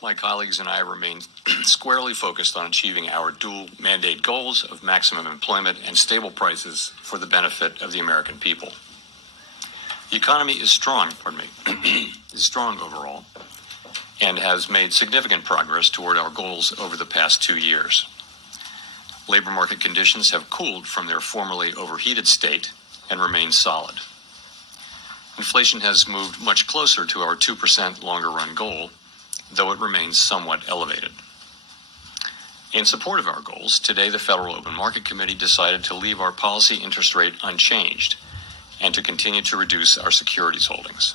My colleagues and I remain squarely focused on achieving our dual mandate goals of maximum employment and stable prices for the benefit of the American people. The economy is strong, is strong overall, and has made significant progress toward our goals over the past 2 years. Labor market conditions have cooled from their formerly overheated state and remain solid. Inflation has moved much closer to our 2% longer-run goal, though it remains somewhat elevated. In support of our goals, today the Federal Open Market Committee decided to leave our policy interest rate unchanged and to continue to reduce our securities holdings.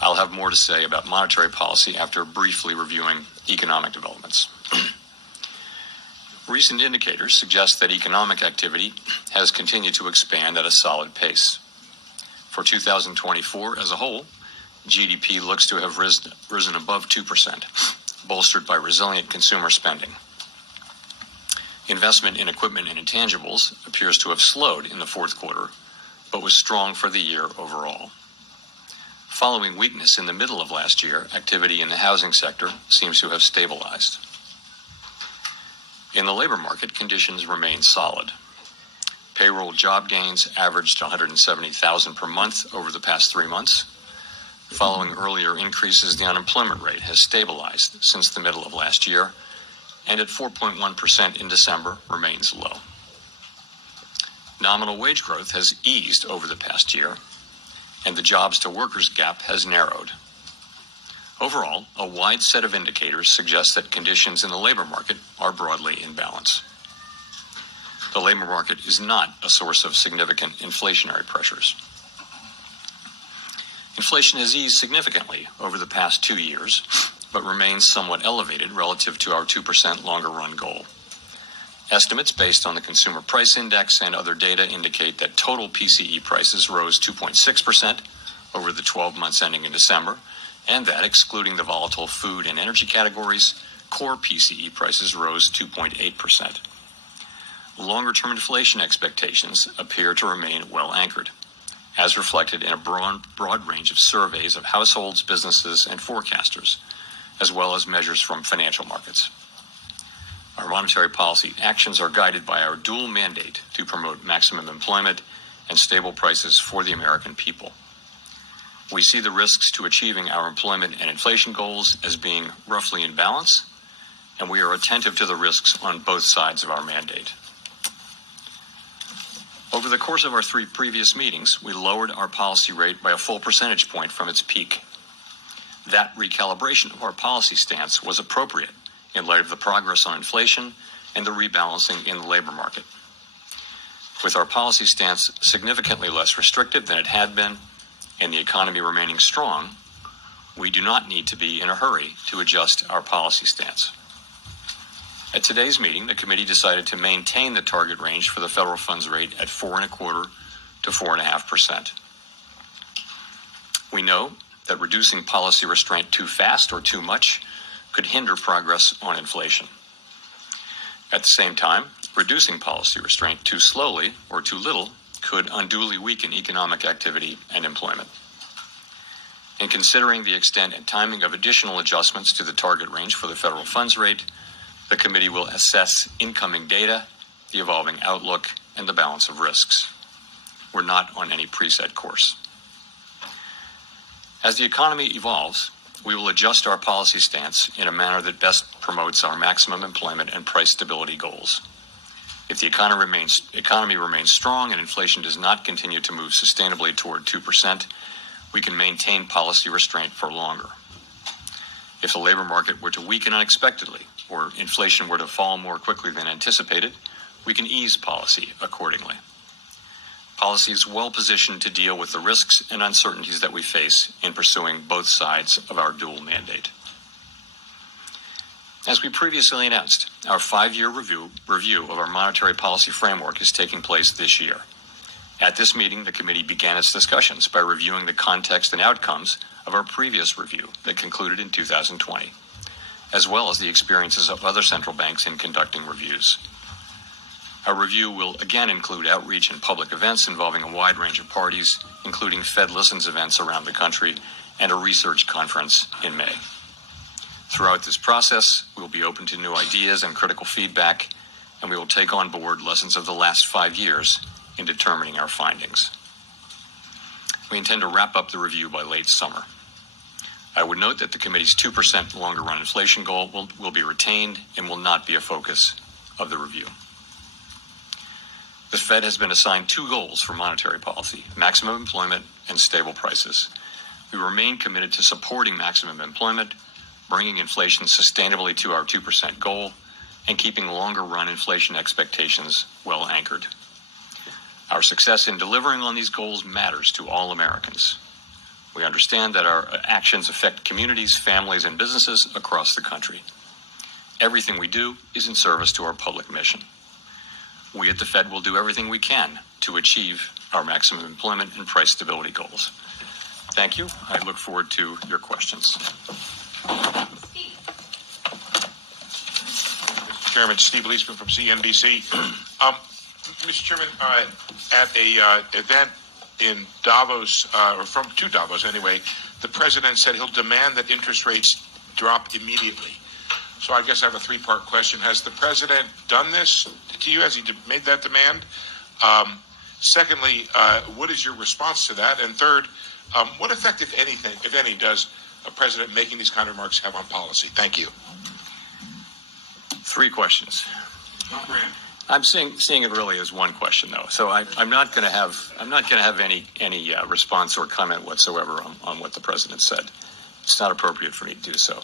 I'll have more to say about monetary policy after briefly reviewing economic developments. Recent indicators suggest that economic activity has continued to expand at a solid pace. For 2024 as a whole, GDP looks to have risen above 2%, bolstered by resilient consumer spending. Investment in equipment and intangibles appears to have slowed in the fourth quarter, but was strong for the year overall. Following weakness in the middle of last year, activity in the housing sector seems to have stabilized. In the labor market, conditions remain solid. Payroll job gains averaged 170,000 per month over the past 3 months. Following earlier increases, the unemployment rate has stabilized since the middle of last year, and at 4.1% in December remains low. Nominal wage growth has eased over the past year, and the jobs-to-workers gap has narrowed. Overall, a wide set of indicators suggest that conditions in the labor market are broadly in balance. The labor market is not a source of significant inflationary pressures. Inflation has eased significantly over the past 2 years, but remains somewhat elevated relative to our 2% longer-run goal. Estimates based on the Consumer Price Index and other data indicate that total PCE prices rose 2.6% over the 12 months ending in December, and that, excluding the volatile food and energy categories, core PCE prices rose 2.8%. Longer-term inflation expectations appear to remain well anchored, as reflected in a broad range of surveys of households, businesses, and forecasters, as well as measures from financial markets. Our monetary policy actions are guided by our dual mandate to promote maximum employment and stable prices for the American people. We see the risks to achieving our employment and inflation goals as being roughly in balance, and we are attentive to the risks on both sides of our mandate. Over the course of our 3 previous meetings, we lowered our policy rate by a full percentage point from its peak. That recalibration of our policy stance was appropriate in light of the progress on inflation and the rebalancing in the labor market. With our policy stance significantly less restrictive than it had been, and the economy remaining strong, we do not need to be in a hurry to adjust our policy stance. At today's meeting, the committee decided to maintain the target range for the federal funds rate at 4.25% to 4.5%. We know that reducing policy restraint too fast or too much could hinder progress on inflation. At the same time, reducing policy restraint too slowly or too little could unduly weaken economic activity and employment. In considering the extent and timing of additional adjustments to the target range for the federal funds rate, the committee will assess incoming data, the evolving outlook, and the balance of risks. We're not on any preset course. As the economy evolves, we will adjust our policy stance in a manner that best promotes our maximum employment and price stability goals. If the economy remains strong and inflation does not continue to move sustainably toward 2%, we can maintain policy restraint for longer. If the labor market were to weaken unexpectedly or inflation were to fall more quickly than anticipated, we can ease policy accordingly. Policy is well positioned to deal with the risks and uncertainties that we face in pursuing both sides of our dual mandate. As we previously announced, our 5-year review of our monetary policy framework is taking place this year. At this meeting, the committee began its discussions by reviewing the context and outcomes of our previous review that concluded in 2020, as well as the experiences of other central banks in conducting reviews. Our review will again include outreach and public events involving a wide range of parties, including Fed Listens events around the country and a research conference in May. Throughout this process, we will be open to new ideas and critical feedback, and we will take on board lessons of the last 5 years in determining our findings. We intend to wrap up the review by late summer. I would note that the committee's 2% longer-run inflation goal will be retained and will not be a focus of the review. The Fed has been assigned 2 goals for monetary policy: maximum employment and stable prices. We remain committed to supporting maximum employment, bringing inflation sustainably to our 2% goal, and keeping longer-run inflation expectations well anchored. Our success in delivering on these goals matters to all Americans. We understand that our actions affect communities, families, and businesses across the country. Everything we do is in service to our public mission. We at the Fed will do everything we can to achieve our maximum employment and price stability goals. Thank you. I look forward to your questions. Mr. Chairman, Steve Leisman from CNBC. Mr. Chairman, at a event in Davos, or to Davos anyway, the president said he'll demand that interest rates drop immediately. So I guess I have a 3-part question. Has the president done this to you? Has he made that demand? Secondly, what is your response to that? And third, what effect, if any, does a president making these kind of remarks have on policy? Thank you. 3 questions. I'm seeing it really as one question, though. So I'm not going to have any response or comment whatsoever on what the president said. It's not appropriate for me to do so.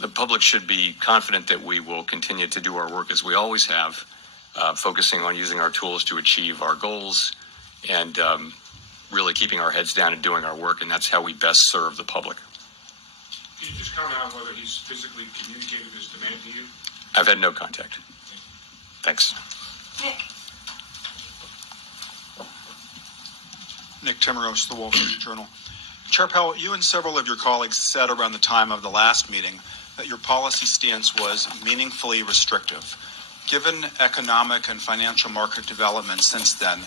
The public should be confident that we will continue to do our work as we always have, focusing on using our tools to achieve our goals and really keeping our heads down and doing our work, and that's how we best serve the public. Can you just comment on whether he's physically communicated this demand to you? I've had no contact. Thanks. Nick Timmeros, The Wall Street Journal. Chair Powell, you and several of your colleagues said around the time of the last meeting that your policy stance was meaningfully restrictive. Given economic and financial market developments since then,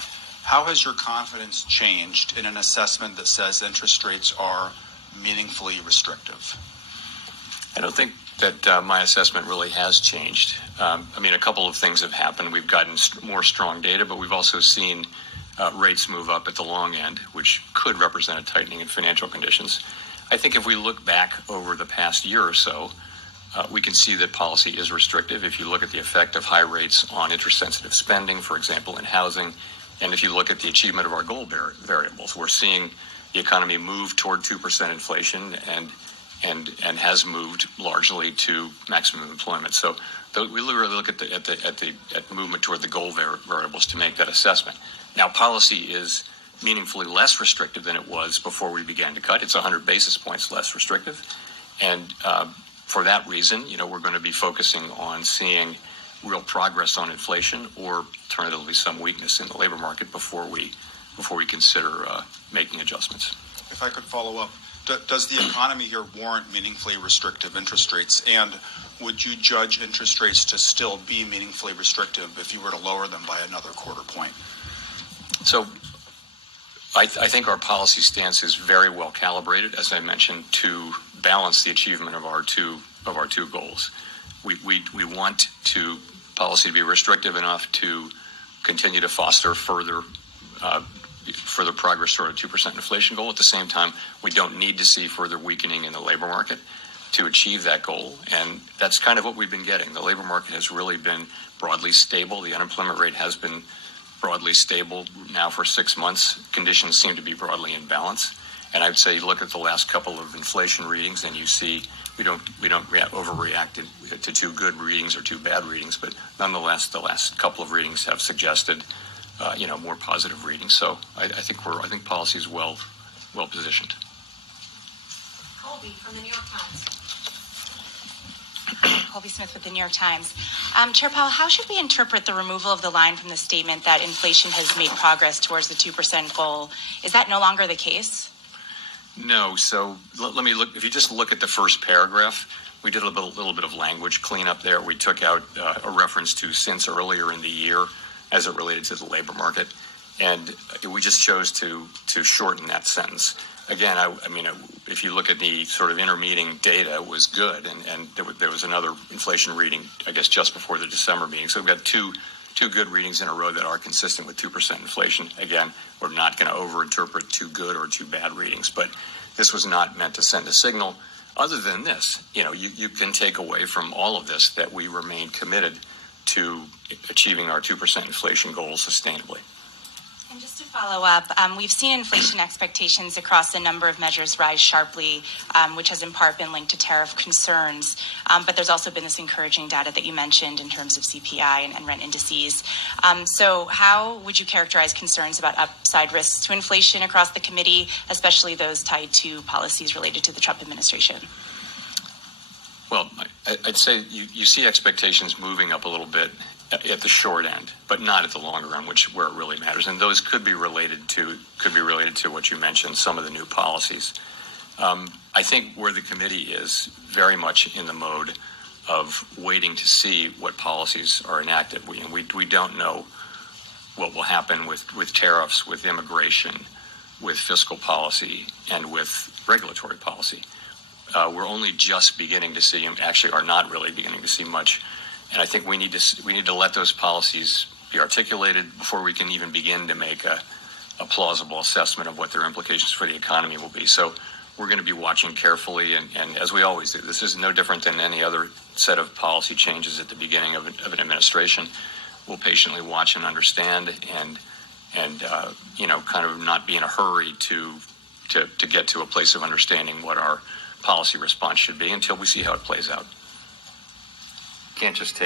how has your confidence changed in an assessment that says interest rates are meaningfully restrictive? I don't think that my assessment really has changed. A couple of things have happened. We've gotten more strong data, but we've also seen rates move up at the long end, which could represent a tightening in financial conditions. I think if we look back over the past year or so, we can see that policy is restrictive. If you look at the effect of high rates on interest-sensitive spending, for example, in housing, and if you look at the achievement of our goal variables, we're seeing the economy move toward 2% inflation and has moved largely to maximum employment. So we literally look at the movement toward the goal variables to make that assessment. Now, policy is meaningfully less restrictive than it was before we began to cut. It's 100 basis points less restrictive, and for that reason, we're going to be focusing on seeing real progress on inflation, or alternatively some weakness in the labor market before we consider making adjustments. If I could follow up. Does the economy here warrant meaningfully restrictive interest rates? And would you judge interest rates to still be meaningfully restrictive if you were to lower them by another quarter point? So I think our policy stance is very well calibrated, as I mentioned, to balance the achievement of our two goals. We want policy to be restrictive enough to continue to foster further progress toward a 2% inflation goal. At the same time, we don't need to see further weakening in the labor market to achieve that goal. And that's kind of what we've been getting. The labor market has really been broadly stable. The unemployment rate has been broadly stable now for 6 months. Conditions seem to be broadly in balance. And I would say you look at the last couple of inflation readings and you see we don't overreact to 2 good readings or 2 bad readings, but nonetheless, the last couple of readings have suggested more positive readings. So I think policy is well positioned. Colby from the New York Times. Colby Smith with the New York Times. Chair Powell, how should we interpret the removal of the line from the statement that inflation has made progress towards the 2% goal? Is that no longer the case? No. So let me look. If you just look at the first paragraph, we did a little bit of language cleanup there. We took out a reference to since earlier in the year as it related to the labor market, and we just chose to shorten that sentence. again, I mean, if you look at the sort of intermeeting data, it was good, and there was another inflation reading, I guess, just before the December meeting. So we've got two good readings in a row that are consistent with 2% inflation. Again, we're not going to overinterpret too good or too bad readings, but this was not meant to send a signal. Other than this, you can take away from all of this that we remain committed to achieving our 2% inflation goal sustainably. And just to follow up, we've seen inflation expectations across a number of measures rise sharply, which has in part been linked to tariff concerns. But there's also been this encouraging data that you mentioned in terms of CPI and rent indices. So how would you characterize concerns about upside risks to inflation across the committee, especially those tied to policies related to the Trump administration? Well, I'd say you see expectations moving up a little bit at the short end, but not at the longer end, where it really matters. And those could be related to what you mentioned, some of the new policies. I think where the committee is very much in the mode of waiting to see what policies are enacted. We don't know what will happen with tariffs, with immigration, with fiscal policy, and with regulatory policy. We're only just beginning to see, actually are not really beginning to see much. And I think we need to let those policies be articulated before we can even begin to make a plausible assessment of what their implications for the economy will be. So we're going to be watching carefully, and as we always do. This is no different than any other set of policy changes at the beginning of an administration. We'll patiently watch and understand, and kind of not be in a hurry to get to a place of understanding what our policy response should be until we see how it plays out. You can't just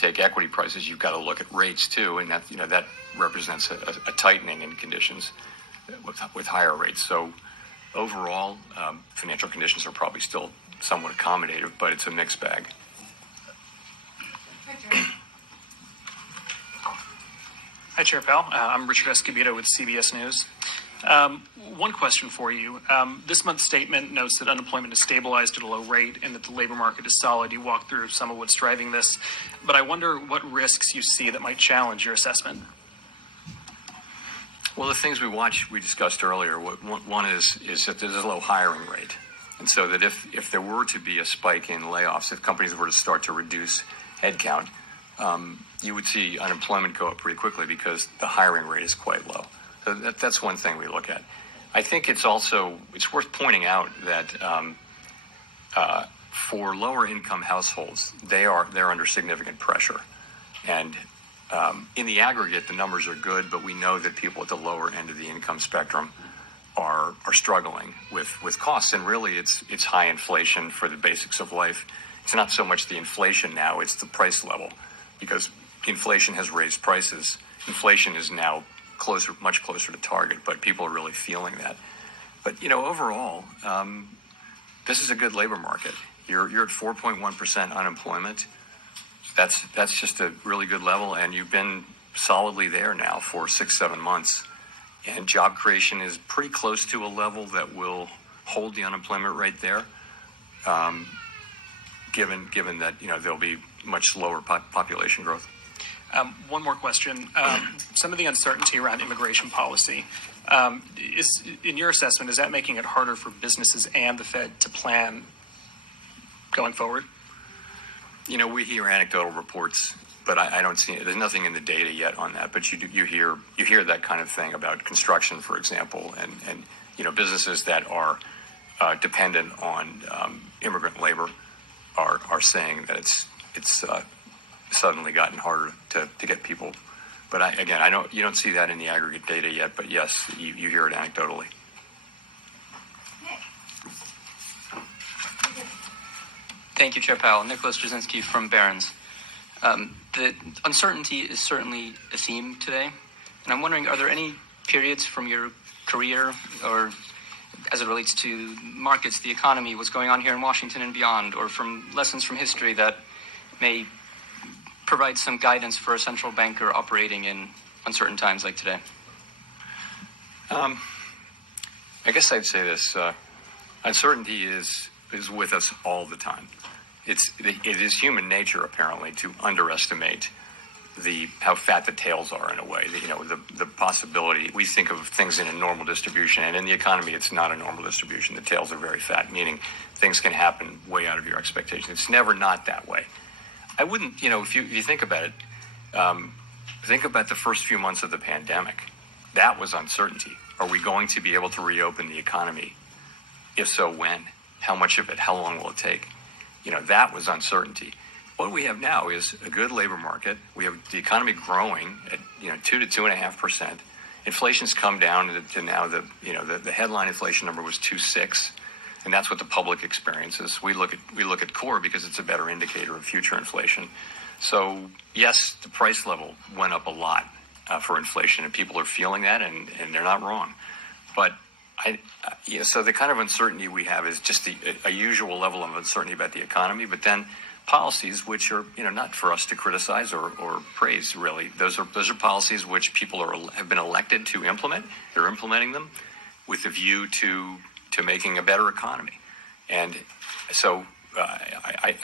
take equity prices. You've got to look at rates too, and that represents a tightening in conditions with higher rates. So overall, financial conditions are probably still somewhat accommodative, but it's a mixed bag. Hi, Chair Powell. I'm Richard Escobedo with CBS News. One question for you. This month's statement notes that unemployment has stabilized at a low rate and that the labor market is solid. You walked through some of what's driving this, but I wonder what risks you see that might challenge your assessment. Well, the things we discussed earlier. One is that there's a low hiring rate, and so that if there were to be a spike in layoffs, if companies were to start to reduce headcount, you would see unemployment go up pretty quickly because the hiring rate is quite low. So that's one thing we look at. I think it's worth pointing out that for lower income households, they're under significant pressure, and in the aggregate, the numbers are good, but we know that people at the lower end of the income spectrum are struggling with costs, and really it's high inflation for the basics of life. It's not so much the inflation now; it's the price level, because inflation has raised prices. Inflation is now much closer to target, but people are really feeling that. But overall, this is a good labor market. You're at 4.1% unemployment. That's just a really good level, and you've been solidly there now for 6-7 months. And job creation is pretty close to a level that will hold the unemployment rate there, given that there'll be much lower population growth. One more question. Some of the uncertainty around immigration policy, in your assessment, is that making it harder for businesses and the Fed to plan going forward? We hear anecdotal reports, but I don't see it. There's nothing in the data yet on that. But you hear that kind of thing about construction, for example, and businesses that are dependent on immigrant labor are saying that it's suddenly gotten harder to get people. But I know you don't see that in the aggregate data yet, but yes, you hear it anecdotally. Thank you, Chair Powell. Nicholas Jasinski from Barron's. The uncertainty is certainly a theme today, and I'm wondering, are there any periods from your career or as it relates to markets, the economy, what's going on here in Washington and beyond, or from lessons from history that may provide some guidance for a central banker operating in uncertain times like today? I guess I'd say this. Uncertainty is with us all the time. It is human nature, apparently, to underestimate how fat the tails are in a way. The possibility, we think of things in a normal distribution, and in the economy, it's not a normal distribution. The tails are very fat, meaning things can happen way out of your expectations. It's never not that way. I wouldn't, if you think about it, think about the first few months of the pandemic. That was uncertainty. Are we going to be able to reopen the economy? If so, when? How much of it? How long will it take? That was uncertainty. What we have now is a good labor market. We have the economy growing at 2 to 2.5%. Inflation's come down to now the headline inflation number was 2.6, and that's what the public experiences. We look at core because it's a better indicator of future inflation. So yes, the price level went up a lot for inflation, and people are feeling that, and they're not wrong. But so the kind of uncertainty we have is just a usual level of uncertainty about the economy, but then policies which are not for us to criticize or praise, really. Those are policies which people have been elected to implement. They're implementing them with a view to making a better economy. And so I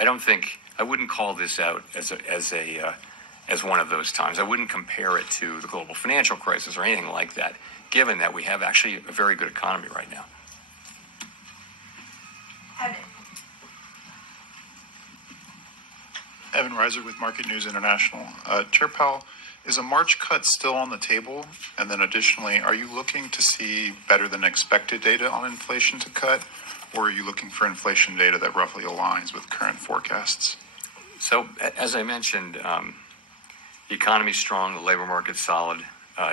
wouldn't call this out as one of those times. I wouldn't compare it to the global financial crisis or anything like that, given that we have actually a very good economy right now. Evan Reiser with Market News International. Chair Powell, is a March cut still on the table? And then additionally, are you looking to see better than expected data on inflation to cut? Or are you looking for inflation data that roughly aligns with current forecasts? So, as I mentioned, the economy's strong, the labor market's solid,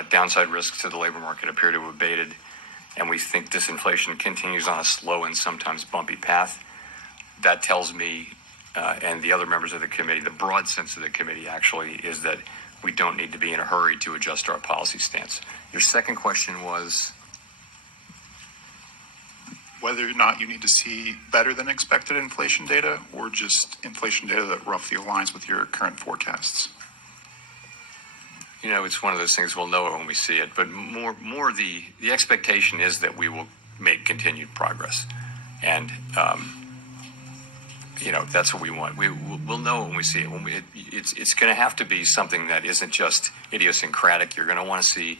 downside risks to the labor market appear to have abated, and we think disinflation continues on a slow and sometimes bumpy path. That tells me, and the other members of the committee, the broad sense of the committee actually, is that we don't need to be in a hurry to adjust our policy stance. Your second question was? Whether or not you need to see better than expected inflation data or just inflation data that roughly aligns with your current forecasts. It's one of those things we'll know it when we see it, but more the expectation is that we will make continued progress. And, that's what we want. We'll know it when we see it. It's going to have to be something that isn't just idiosyncratic. You're going to want to see,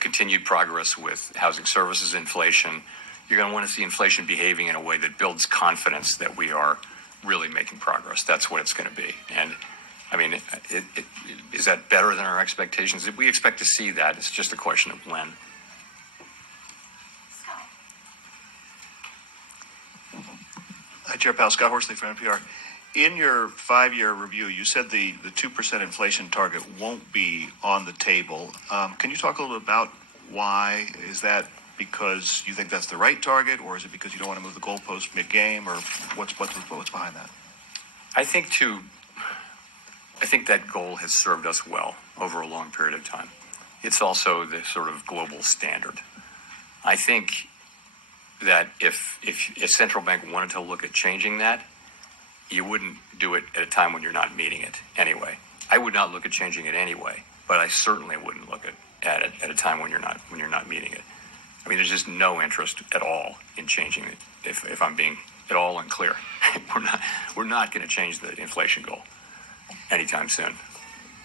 continued progress with housing services inflation. You're going to want to see inflation behaving in a way that builds confidence that we are really making progress. That's what it's going to be. And, is that better than our expectations? We expect to see that. It's just a question of when. Hi, Chair Powell. Scott Horsley from NPR. In your 5-year review, you said the 2% inflation target won't be on the table. Can you talk a little bit about why? Is that because you think that's the right target, or is it because you don't want to move the goalpost mid-game, or what's behind that? I think that goal has served us well over a long period of time. It's also the sort of global standard. I think that if central bank wanted to look at changing that, you wouldn't do it at a time when you're not meeting it anyway. I would not look at changing it anyway, but I certainly wouldn't look at it at a time when you're not meeting it. There's just no interest at all in changing it. If I'm being at all unclear, we're not going to change the inflation goal anytime soon.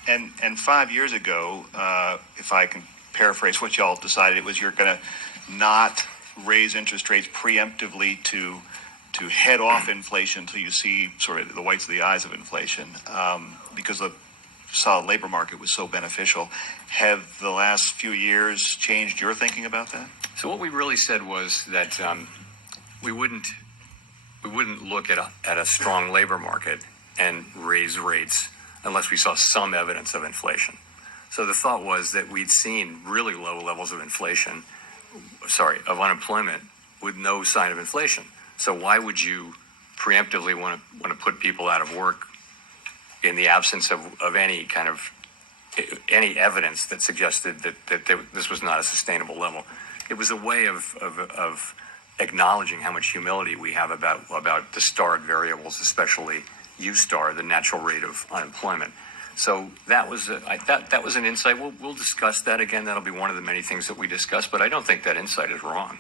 And 5 years ago, if I can paraphrase what y'all decided, it was you're going to not raise interest rates preemptively to head off inflation until you see sort of the whites of the eyes of inflation, because the solid labor market was so beneficial. Have the last few years changed your thinking about that? So what we really said was that we wouldn't look at a strong labor market and raise rates unless we saw some evidence of inflation. So the thought was that we'd seen really low levels of of unemployment with no sign of inflation. So why would you preemptively want to put people out of work in the absence of any kind of any evidence that suggested that this was not a sustainable level? It was a way of acknowledging how much humility we have about the starred variables, especially U-star, the natural rate of unemployment. So that was an insight. We'll discuss that again. That'll be one of the many things that we discuss. But I don't think that insight is wrong.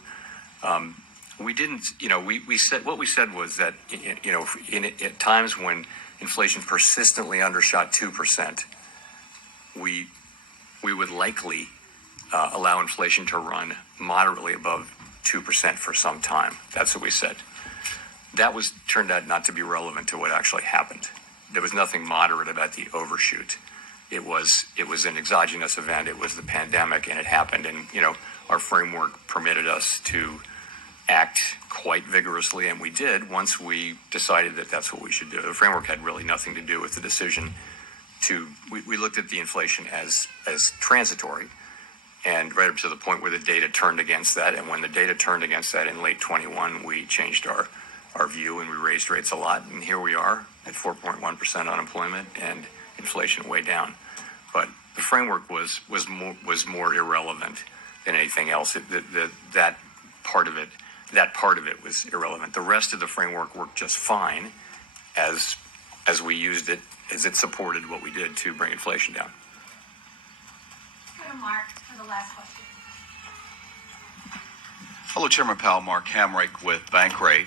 We didn't. We said what we said was that at times when inflation persistently undershot 2%, we would likely allow inflation to run moderately above 2% for some time. That's what we said. That turned out not to be relevant to what actually happened. There was nothing moderate about the overshoot. It was an exogenous event. It was the pandemic, and it happened. And our framework permitted us to act quite vigorously, and we did once we decided that that's what we should do. The framework had really nothing to do with the decision to. We looked at the inflation as transitory, and right up to the point where the data turned against that. And when the data turned against that in late 21, we changed our view and we raised rates a lot. And here we are at 4.1% unemployment and inflation way down. But the framework was more irrelevant than anything else. That part of it was irrelevant. The rest of the framework worked just fine as we used it, as it supported what we did to bring inflation down. Go to Mark for the last question. Hello, Chairman Powell. Mark Hamrick with Bankrate.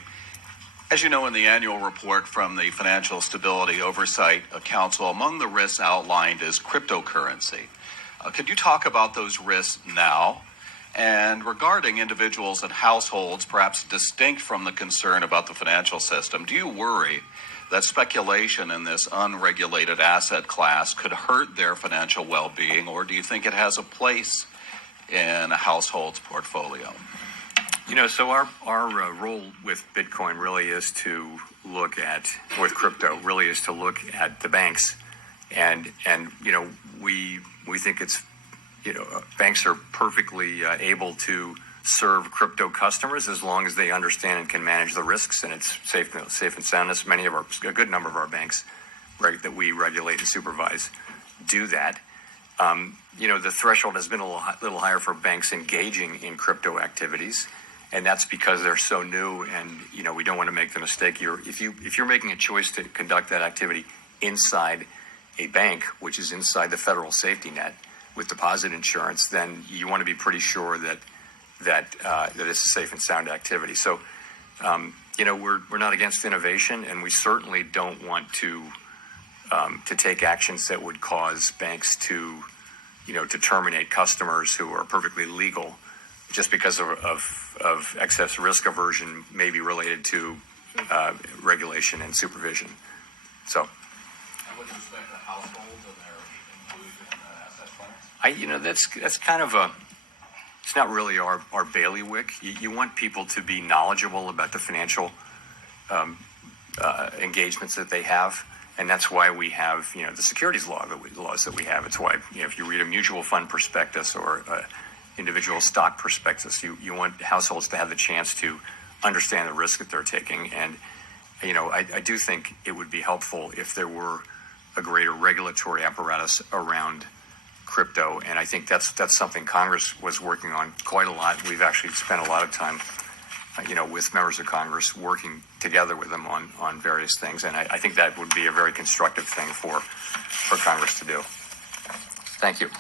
As you know, in the annual report from the Financial Stability Oversight Council, among the risks outlined is cryptocurrency. Could you talk about those risks now? And regarding individuals and households, perhaps distinct from the concern about the financial system, do you worry that speculation in this unregulated asset class could hurt their financial well-being, or do you think it has a place in a household's portfolio? So our role with Bitcoin really is to look at, with crypto, really is to look at the banks, and we think it's, banks are perfectly able to serve crypto customers as long as they understand and can manage the risks, and it's safe and soundness. A good number of our banks, that we regulate and supervise, do that. The threshold has been a little higher for banks engaging in crypto activities. And that's because they're so new, and we don't want to make the mistake. If you're making a choice to conduct that activity inside a bank, which is inside the federal safety net with deposit insurance, then you want to be pretty sure that it's a safe and sound activity. So, we're not against innovation, and we certainly don't want to take actions that would cause banks to terminate customers who are perfectly legal, just because of excess risk aversion, may be related to regulation and supervision. So, And with respect to households and their inclusion in the asset class? That's kind of it's not really our bailiwick. You want people to be knowledgeable about the financial engagements that they have, and that's why we have the securities laws that we have. It's why if you read a mutual fund prospectus or individual stock prospectus, you want households to have the chance to understand the risk that they're taking. And I do think it would be helpful if there were a greater regulatory apparatus around crypto, and I think that's something Congress was working on quite a lot. We've actually spent a lot of time with members of Congress working together with them on various things, and I think that would be a very constructive thing for Congress to do. Thank you.